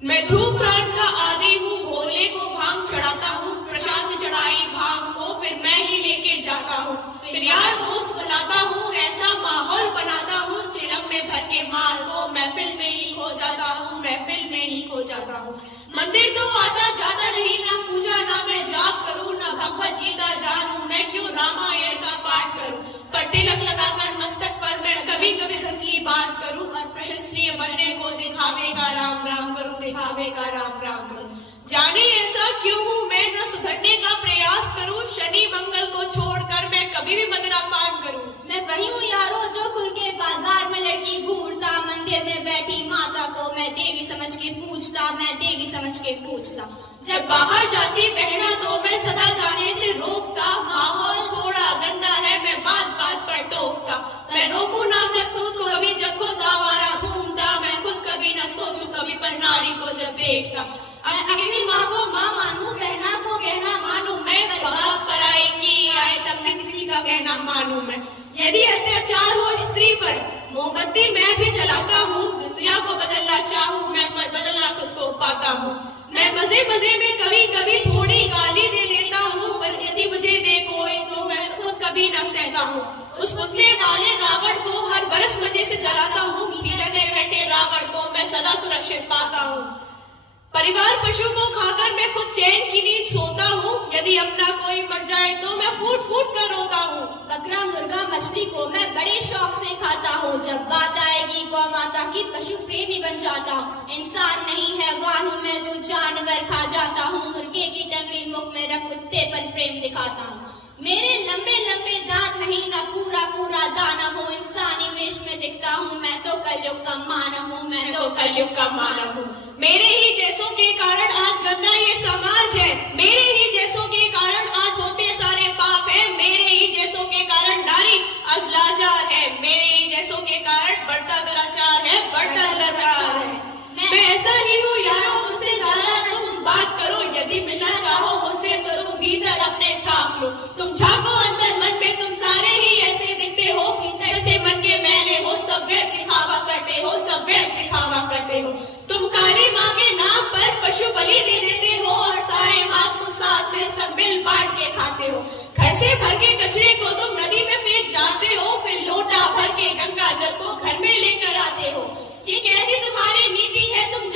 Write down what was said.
मैं धूम्रपान का आदी हूँ, भोले को भांग चढ़ाता हूँ, प्रसाद में चढ़ाई भांग को फिर मैं ही लेके जाता हूँ, फिर यार दोस्त बुलाता हूँ, ऐसा माहौल बनाता हूँ, चिलम में भर के माल को महफिल में ही खो जाता हूँ, महफिल में ही खो जाता हूँ। मंदिर तो आता जाता नहीं, ना पूजा ना मैं जाप करूँ, ना भगवत गीता जानूं, मैं क्यों रामायण का पाठ करूँ, पर तिलक लगाकर मस्तक पर मैं कभी कभी धर्म की बात करूँ, और प्रशंसनीय बनने को दिखावे का राम राम करूँ, दिखावे का राम राम करूँ। जाने ऐसा क्यों हूँ मैं, न सुधरने का प्रयास करूँ, शनि मंगल को छोड़कर मैं कभी भी मदिरा पान करूँ। मैं वही हूँ यारो जो खुल के बाजार में लड़की घूरता, मंदिर में बैठी माता को मैं देवी समझ के पूछता, मैं देवी समझ के पूछता। जब बाहर जाती बहना तो मैं सदा जाने से रोकता, माहौल थोड़ा गंदा है मैं बात बात पर टोकता, मैं रोकू ना मैं खुद को कभी जब खुद आवारा घूमता, मैं खुद कभी न सोचूं कभी पर नारी को जब देखता। अपनी माँ को माँ मानूं, बहना को कहना मानूं मैं, बात पराई की आए तब मैं किसी का कहना मानूं मैं। यदि अत्याचार हो स्त्री पर मोमबत्ती मैं भी जलाता हूँ, दुनिया को बदलना चाहूँ मैं पर बदलना खुद को पाता हूँ। मैं मजे मजे में कभी कभी थोड़ी गाली दे देता हूँ, पर यदि मुझे दे कोई तो मैं खुद कभी न सहता हूँ। उस पुतले वाले रावण को हर बरस मजे से जलाता हूँ, भीतर में बैठे रावण को मैं सदा सुरक्षित पाता हूँ। परिवार पशु को खाकर मैं खुद चैन की नींद सोता हूँ, यदि अपना कोई मर जाए तो मैं फूट फूट कर रोता हूँ। बकरा मुर्गा मछली को मैं बड़े शौक से खाता हूँ, जब बात आएगी गौ माता की पशु प्रेमी बन जाता हूँ। इंसान नहीं हैवान हूँ मैं जो जानवर खा जाता हूँ, मुर्गे की टंगड़ी मुख में रख कुत्ते पर प्रेम दिखाता हूँ। मेरे लंबे लंबे दांत नहीं ना पूरा पूरा दानव हूँ, इंसानी वेश में दिखता हूँ मैं तो कलयुग का मानव हूँ, मैं तो कलयुग का मानव हूँ। मेरे ही जैसों के कारण आज गंदा ये समाज है, मेरे ही जैसों के कारण आज होते सारे पाप है, मेरे ही जैसों के कारण नारी आज लाचार है, मेरे ही जैसों के कारण बढ़ता दुराचार है, बढ़ता दुराचार है। मैं ऐसा ही हूँ यारों, मुझसे ज्यादा न तुम बात करो, यदि मिलना चाहो मुझसे तो तुम भीतर अपने छाप लो। तुम झांको अंदर मन में, तुम सारे ही ऐसे दिखते हो, भीतर से मन के मैले हो, सब व्यर्थ दिखावा करते हो, सब व्यर्थ दिखावा करते हो। तुम काली माँ के नाम पर पशु बलि दे देते हो, और सारे मांस को साथ में सब मिल बांट के खाते हो। घर से भर के कचरे को तुम नदी में फेंक जाते हो, फिर लोटा भर के गंगा जल को घर में लेकर आते हो। ये कैसी तुम्हारी नीति है, तुम